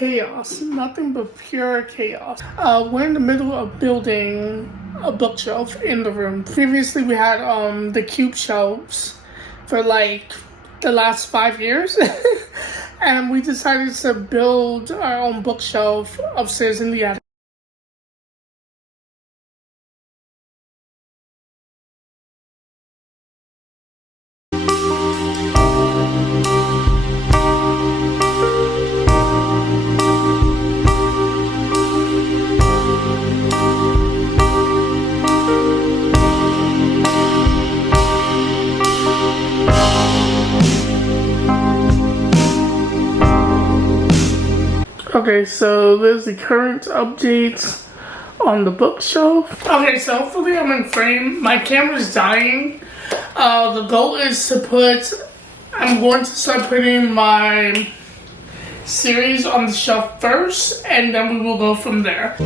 chaos, nothing but pure chaos. We're in the middle of building a bookshelf in the room. Previously, we had the cube shelves for like the last 5 years, and we decided to build our own bookshelf upstairs in the attic. Okay, so there's the current updates on the bookshelf. Okay, so hopefully I'm in frame. My camera's dying. The goal is to I'm going to start putting my series on the shelf first, and then we will go from there.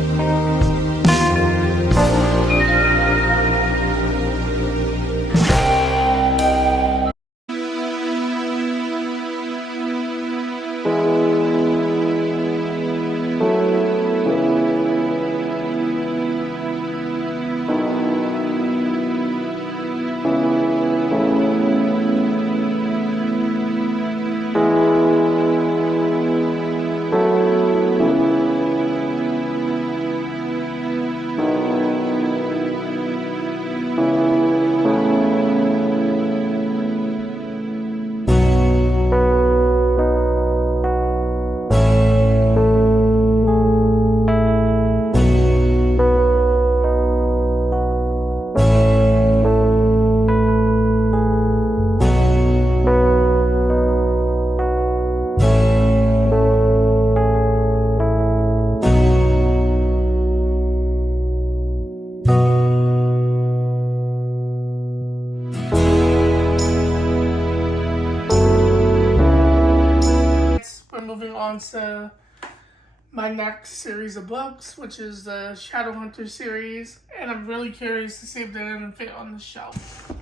We're moving on to my next series of books, which is the Shadowhunter series, and I'm really curious to see if they're going to fit on the shelf.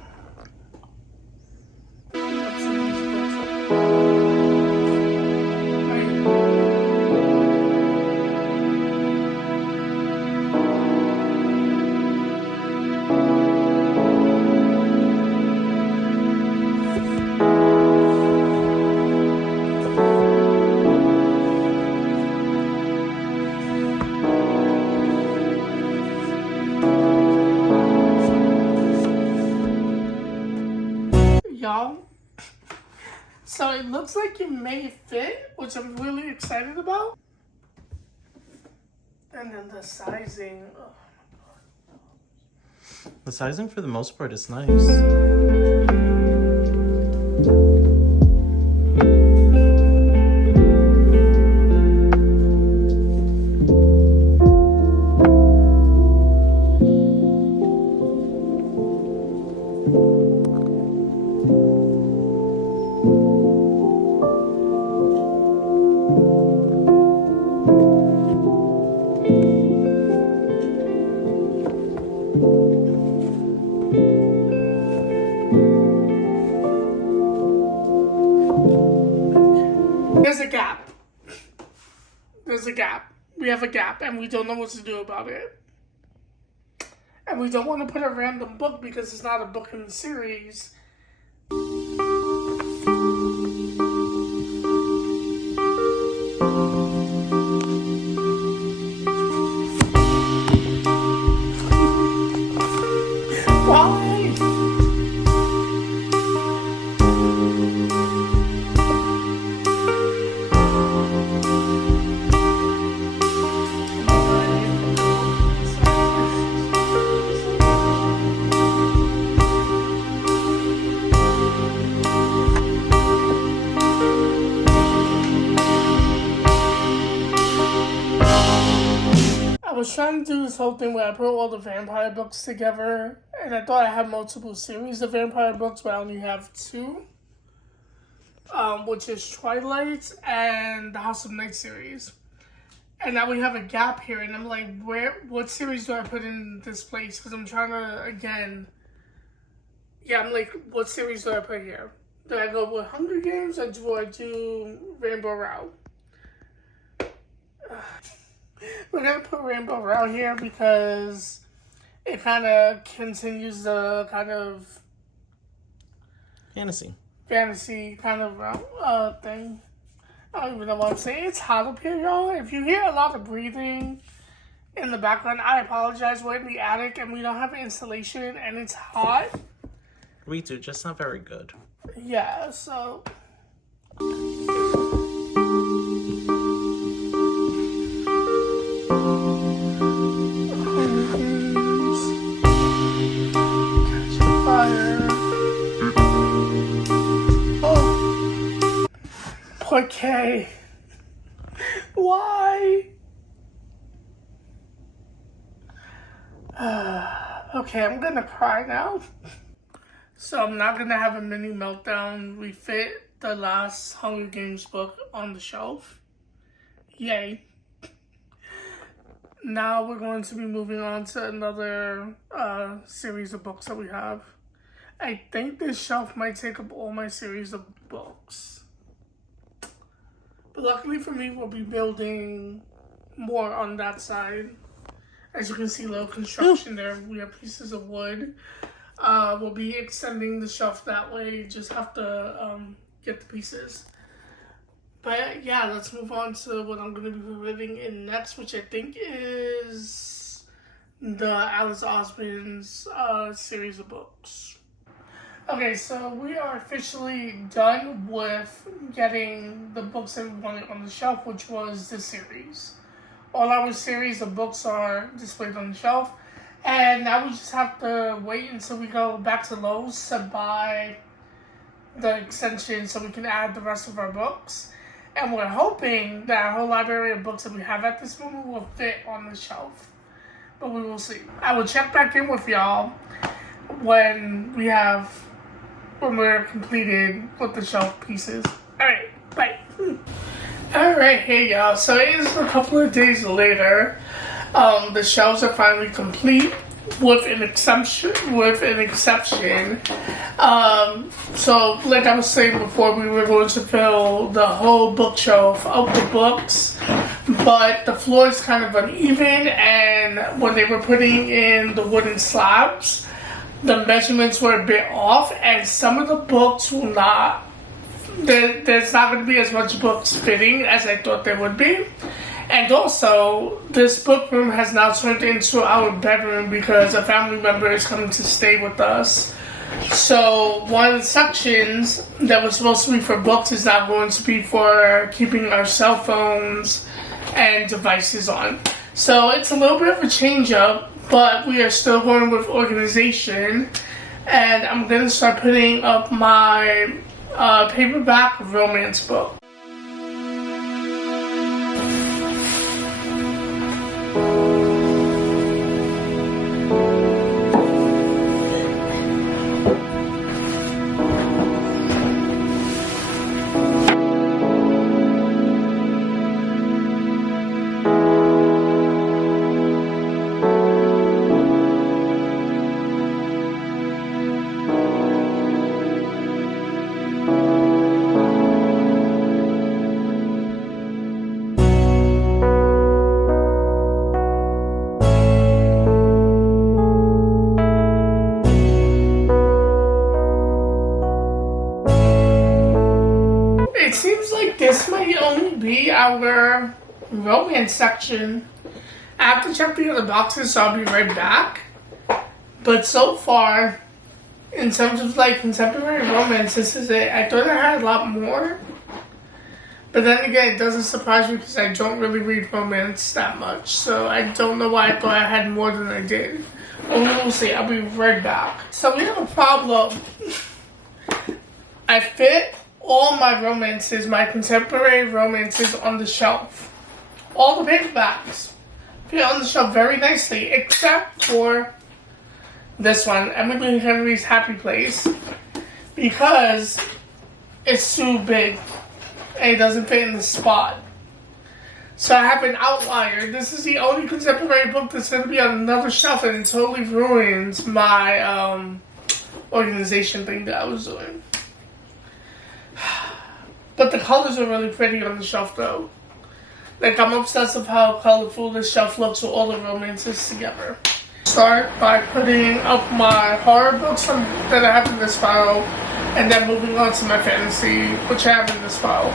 Y'all, so it looks like it may fit, which I'm really excited about. And then the sizing. Oh my God. The sizing for the most part is nice. There's a gap. There's a gap. We have a gap, and we don't know what to do about it. And we don't want to put a random book because it's not a book in the series. Why? I was trying to do this whole thing where I put all the vampire books together, and I thought I had multiple series of vampire books, but I only have two, which is Twilight and the House of Night series. And now we have a gap here, and I'm like, what series do I put in this place? Because I'm trying to, again, I'm like, what series do I put here? Do I go with Hunger Games, or do I do Rainbow Rowell? We're gonna put rainbow around here because it kind of continues the kind of Fantasy kind of thing. I don't even know what I'm saying. It's hot up here, y'all. If you hear a lot of breathing in the background, I apologize. We're in the attic and we don't have insulation and it's hot. We do, just not very good. Yeah, so... Okay. Why? Okay, I'm gonna cry now. So I'm not gonna have a mini meltdown. We fit the last Hunger Games book on the shelf. Yay. Now we're going to be moving on to another series of books that we have. I think this shelf might take up all my series of books. But luckily for me, we'll be building more on that side. As you can see, little construction there. We have pieces of wood. We'll be extending the shelf that way. Just have to get the pieces. But yeah, let's move on to what I'm going to be reading in next, which I think is the Alice Osmond's series of books. Okay, so we are officially done with getting the books that we wanted on the shelf, which was this series. All our series of books are displayed on the shelf, and now we just have to wait until we go back to Lowe's to buy the extension so we can add the rest of our books. And we're hoping that our whole library of books that we have at this moment will fit on the shelf. But we will see. I will check back in with y'all when we're completed with the shelf pieces. Alright, bye. Alright, hey y'all. So it is a couple of days later. The shelves are finally complete with an exception. So like I was saying before, we were going to fill the whole bookshelf of the books, but the floor is kind of uneven, and when they were putting in the wooden slabs, the measurements were a bit off, and some of the books will not, there's not going to be as much books fitting as I thought there would be. And also, this book room has now turned into our bedroom because a family member is coming to stay with us. So one of the sections that was supposed to be for books is now going to be for keeping our cell phones and devices on. So it's a little bit of a change up, but we are still going with organization. And I'm going to start putting up my paperback romance book. It seems like this might only be our romance section. I have to check the other boxes, so I'll be right back. But so far, in terms of like contemporary romance, this is it. I thought I had a lot more. But then again, it doesn't surprise me because I don't really read romance that much. So I don't know why I thought I had more than I did. But we will see. I'll be right back. So we have a problem. I fit all my romances, my contemporary romances, on the shelf. All the paperbacks fit on the shelf very nicely, except for this one, Emily Henry's Happy Place, because it's too big and it doesn't fit in the spot. So I have an outlier. This is the only contemporary book that's going to be on another shelf, and it totally ruins my organization thing that I was doing. But the colors are really pretty on the shelf though. Like, I'm obsessed with how colorful this shelf looks with all the romances together. Start by putting up my horror books that I have in this file, and then moving on to my fantasy, which I have in this file.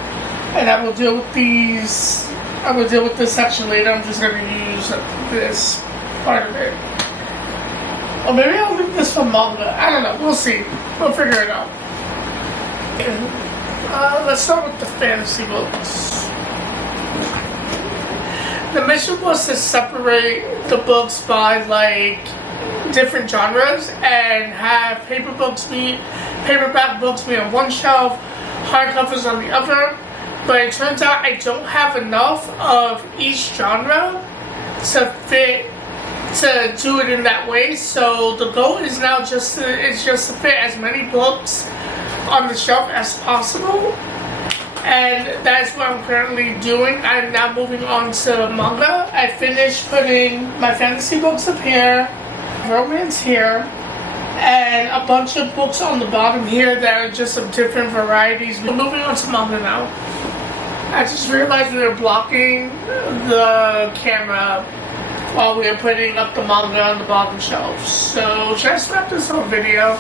And I will deal with these. I will deal with this section later. I'm just going to use this part of it. Or maybe I'll leave this for manga. I don't know. We'll see. We'll figure it out. Let's start with the fantasy books. The mission was to separate the books by like different genres and have paperback books be on one shelf, hardcovers on the other. But it turns out I don't have enough of each genre to do it in that way. So the goal is now just to fit as many books on the shelf as possible. And that's what I'm currently doing. I'm now moving on to manga. I finished putting my fantasy books up here, romance here, and a bunch of books on the bottom here that are just of different varieties. We're moving on to manga now. I just realized we were blocking the camera while we were putting up the manga on the bottom shelf. So should I stop this whole video?